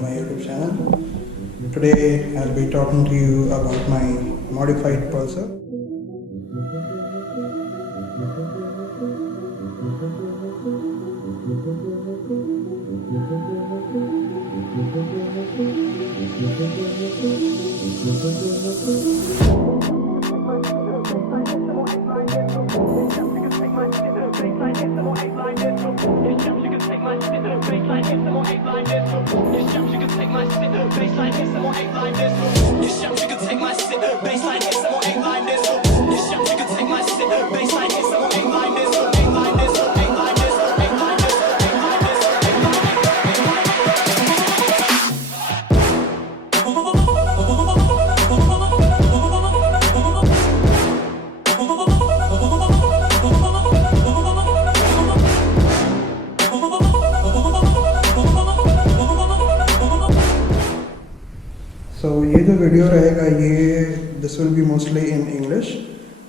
my YouTube channel. Today I'll be talking to you about my modified Pulsar. So ये जो video रहेगा this will be mostly in English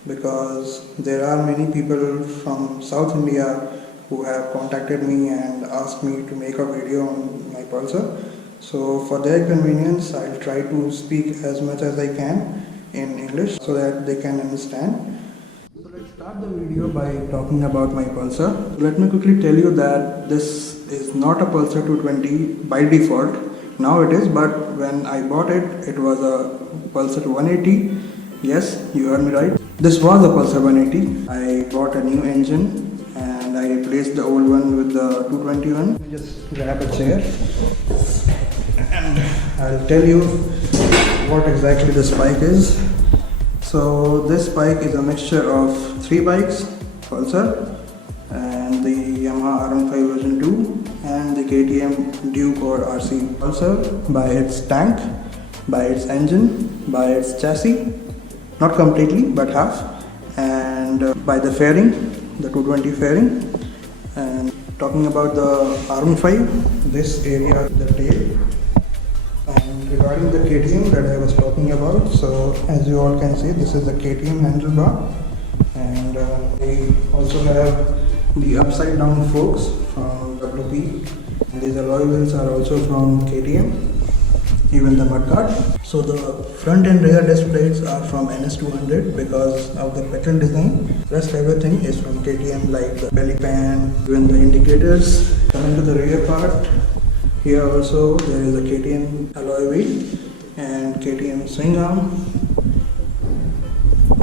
because there are many people from South India who have contacted me and asked me to make a video on my Pulsar. So for their convenience, I'll try to speak as much as I can in English so that they can understand. So let's start the video by talking about my Pulsar. Let me quickly tell you that this is not a Pulsar 220 by default. Now it is, but when I bought it, it was a Pulsar 180. Yes, you heard me right. This was a Pulsar 180. I bought a new engine and I replaced the old one with the 221. Just grab a chair and I'll tell you what exactly this bike is. So this bike is a mixture of 3 bikes, Pulsar and the Yamaha R15 version 2 and the KTM Duke or RC. Pulsar by its tank, by its engine, by its chassis, not completely but half, and by the fairing, the 220 fairing. And talking about the R15, this area, the tail. And regarding the KTM that I was talking about, so as you all can see, this is the KTM handlebar, and we also have the upside down forks from WP, and these alloy wheels are also from KTM, even the mudguard. So the front and rear disc plates are from NS200 because of the petrol design. Rest everything is from KTM, like the belly pan, even the indicators. Coming to the rear part, here also there is a KTM alloy wheel and KTM swing arm.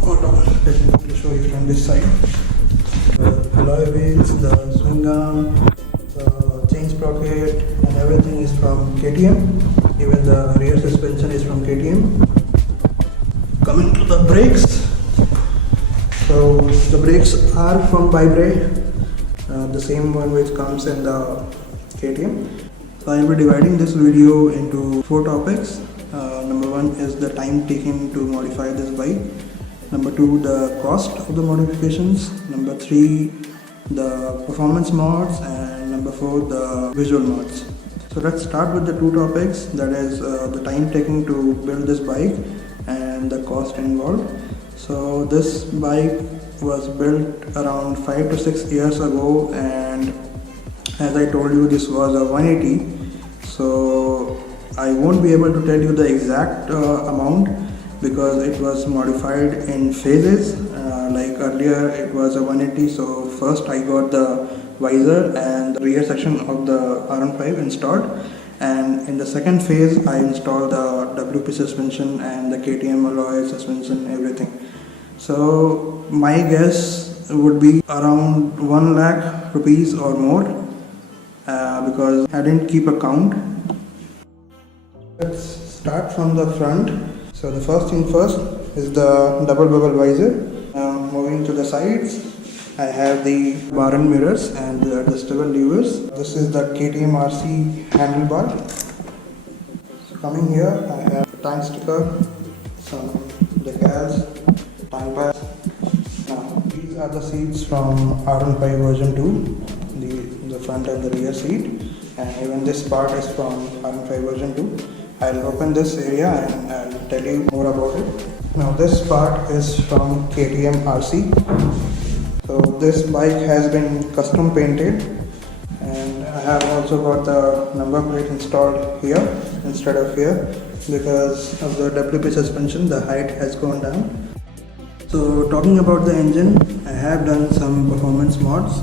Hold on, let me quickly show you from this side. The alloy wheels, the swing arm, the chain sprocket and everything is from KTM. Even the rear suspension is from KTM. Coming to the brakes, so the brakes are from Vibre, the same one which comes in the KTM. So I will be dividing this video into 4 topics. Number 1 is the time taken to modify this bike. Number 2, the cost of the modifications. Number 3, the performance mods, and number 4, the visual mods. So let's start with the 2 topics, that is the time taken to build this bike and the cost involved. So this bike was built around 5 to 6 years ago, and as I told you, this was a 180. So I won't be able to tell you the exact amount because it was modified in phases. Like earlier it was a 180, so first I got the visor and the rear section of the R15 installed, and in the second phase I installed the WP suspension and the KTM alloy suspension, everything. So my guess would be around 1 lakh rupees or more because I didn't keep a count. Let's start from the front. So the first thing first is the double bevel visor. Moving to the sides, I have the bar and mirrors and the adjustable levers. This is the KTM RC handlebar. So coming here, I have a tank sticker, some decals, tank pads. Now these are the seats from R15 version 2, the front and the rear seat, and even this part is from R15 version 2. I'll open this area and I'll tell you more about it. Now this part is from KTM RC. So this bike has been custom painted and I have also got the number plate installed here instead of here because of the WP suspension. The height has gone down. So talking about the engine, I have done some performance mods.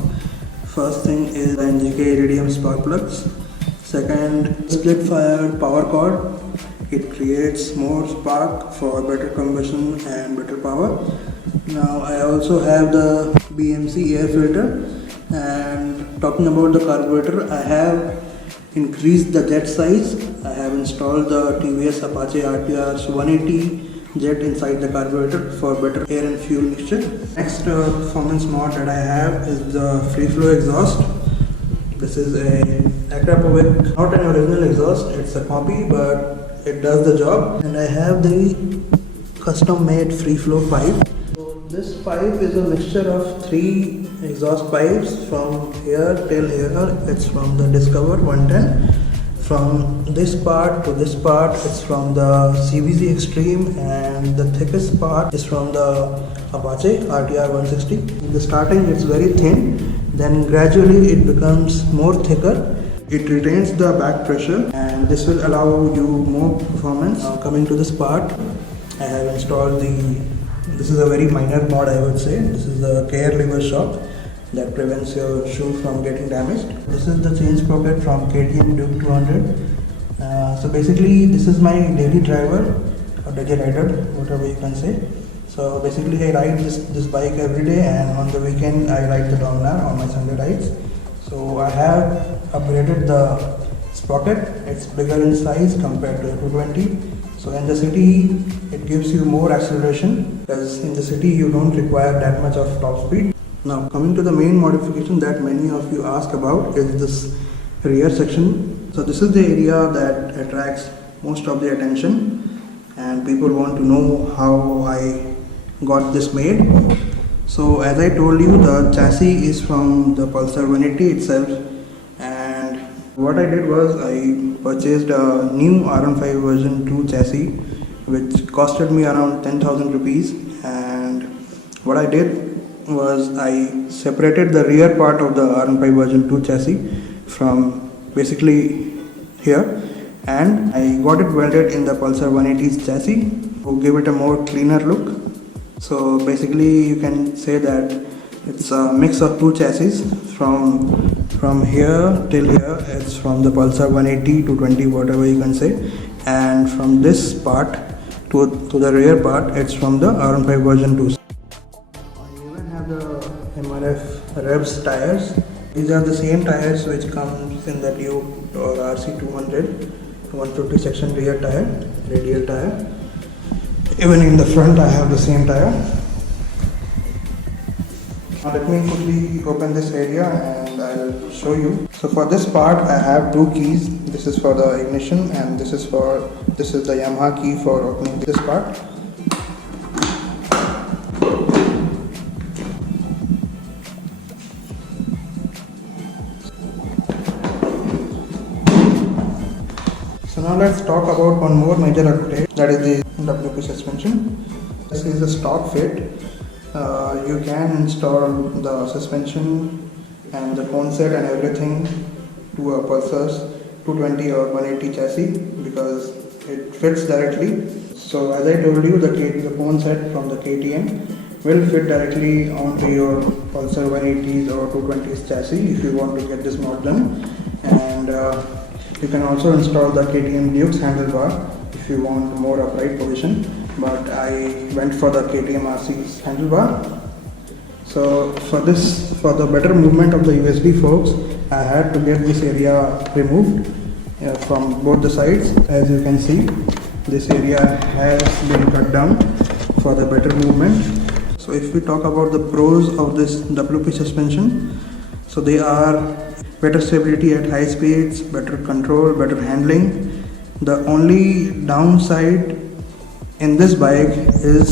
First thing is the NGK iridium spark plugs. Second, split fire power cord. It creates more spark for better combustion and better power. Now I also have the BMC air filter. And talking about the carburetor, I have increased the jet size. I have installed the TVS Apache RTR's 180 jet inside the carburetor for better air and fuel mixture. Next performance mod that I have is the free flow exhaust. This is a Akrapovic, not an original exhaust, it's a copy, but it does the job. And I have the custom made free flow pipe. So this pipe is a mixture of 3 exhaust pipes from here till here. It's from the Discover 110. From this part to this part, it's from the CVZ Extreme, and the thickest part is from the Apache RTR 160. In the starting it's very thin, then gradually it becomes more thicker. It retains the back pressure and this will allow you more performance. Now coming to this part, I have installed this is a very minor mod, I would say. This is the care lever shock that prevents your shoe from getting damaged. This is the change sprocket from KTM Duke 200. So basically this is my daily driver or daily rider, whatever you can say. So basically I ride this bike every day, and on the weekend I ride the Dominar on my Sunday rides. So I have upgraded the sprocket. It's bigger in size compared to 220. So in the city it gives you more acceleration, because in the city you don't require that much of top speed. Now coming to the main modification that many of you ask about is this rear section. So this is the area that attracts most of the attention, and people want to know how I got this made. So as I told you, the chassis is from the Pulsar 180 itself, and what I did was I purchased a new R15 version 2 chassis which costed me around 10,000 rupees. And what I did was I separated the rear part of the R15 version 2 chassis from basically here, and I got it welded in the Pulsar 180's chassis to give it a more cleaner look. So basically you can say that it's a mix of 2 chassis from here till here. It's from the Pulsar 180 to 20, whatever you can say, and from this part to the rear part, it's from the R15 version 2. The MRF Revs tires. These are the same tires which comes in the Duke or RC200 150 section rear tire, radial tire. Even in the front I have the same tire. Now let me quickly open this area and I'll show you. So for this part I have 2 keys. This is for the ignition and this is the Yamaha key for opening this part. So now let's talk about one more major update, that is the WP suspension. This is a stock fit. You can install the suspension and the cone set and everything to a Pulsar's 220 or 180 chassis because it fits directly. So as I told you, the cone set from the KTM will fit directly onto your Pulsar 180s or 220s chassis if you want to get this mod done. And you can also install the KTM Duke's handlebar if you want more upright position, but I went for the KTM RC's handlebar. So for the better movement of the USD forks, I had to get this area removed from both the sides. As you can see, this area has been cut down for the better movement. So if we talk about the pros of this WP suspension, so they are better stability at high speeds, better control, better handling. The only downside in this bike is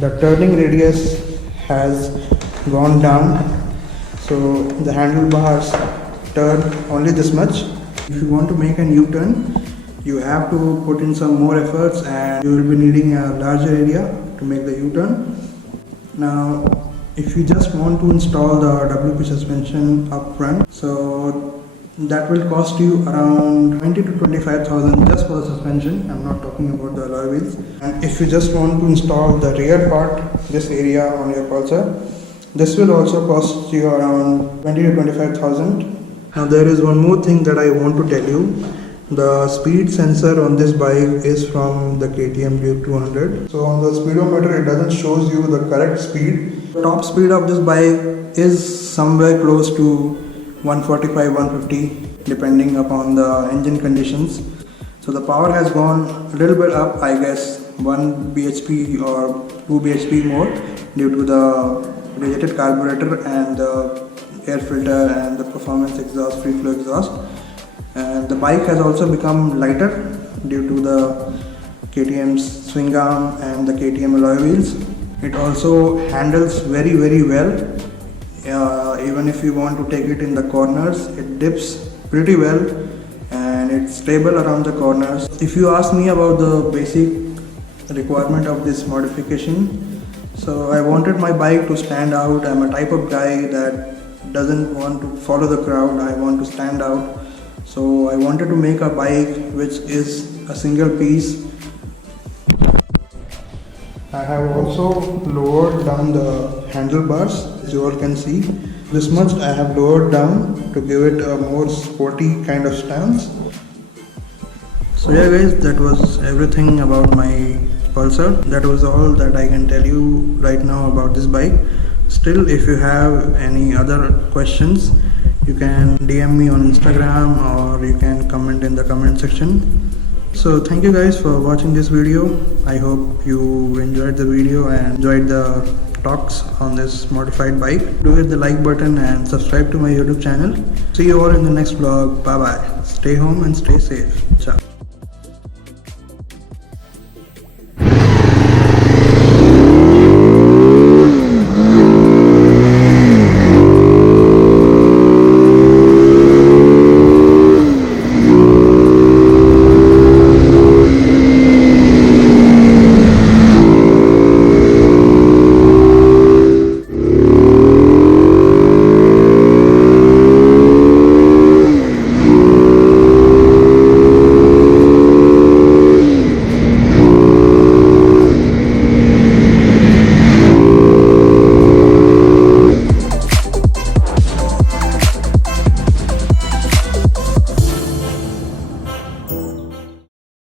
the turning radius has gone down, so the handlebars turn only this much. If you want to make a U-turn, you have to put in some more efforts and you will be needing a larger area to make the U-turn. Now if you just want to install the WP suspension up front, so That will cost you around 20 to 25,000 just for the suspension. I'm not talking about the alloy wheels. And if you just want to install the rear part, this area on your Pulsar, this will also cost you around 20 to 25,000. Now there is one more thing that I want to tell you. The speed sensor on this bike is from the KTM Duke 200. So on the speedometer, it doesn't shows you the correct speed. The top speed of this bike is somewhere close to 145, 150 depending upon the engine conditions. So the power has gone a little bit up, I guess 1 bhp or 2 bhp more due to the radiated carburetor and the air filter and the performance exhaust, free flow exhaust. And the bike has also become lighter due to the KTM's swing arm and the KTM alloy wheels. It also handles very well. Even if you want to take it in the corners, it dips pretty well and it's stable around the corners. If you ask me about the basic requirement of this modification, so I wanted my bike to stand out. I'm a type of guy that doesn't want to follow the crowd. I want to stand out. So I wanted to make a bike which is a single piece. I have also lowered down the handlebars, as you all can see. This much I have lowered down to give it a more sporty kind of stance. So yeah guys, that was everything about my Pulsar. That was all that I can tell you right now about this bike. Still, if you have any other questions, you can DM me on Instagram or you can comment in the comment section. So thank you guys for watching this video. I hope you enjoyed the video and enjoyed the talks on this modified bike. Do hit the like button and subscribe to my YouTube channel. See you all in the next vlog. Bye bye. Stay home and stay safe. Ciao.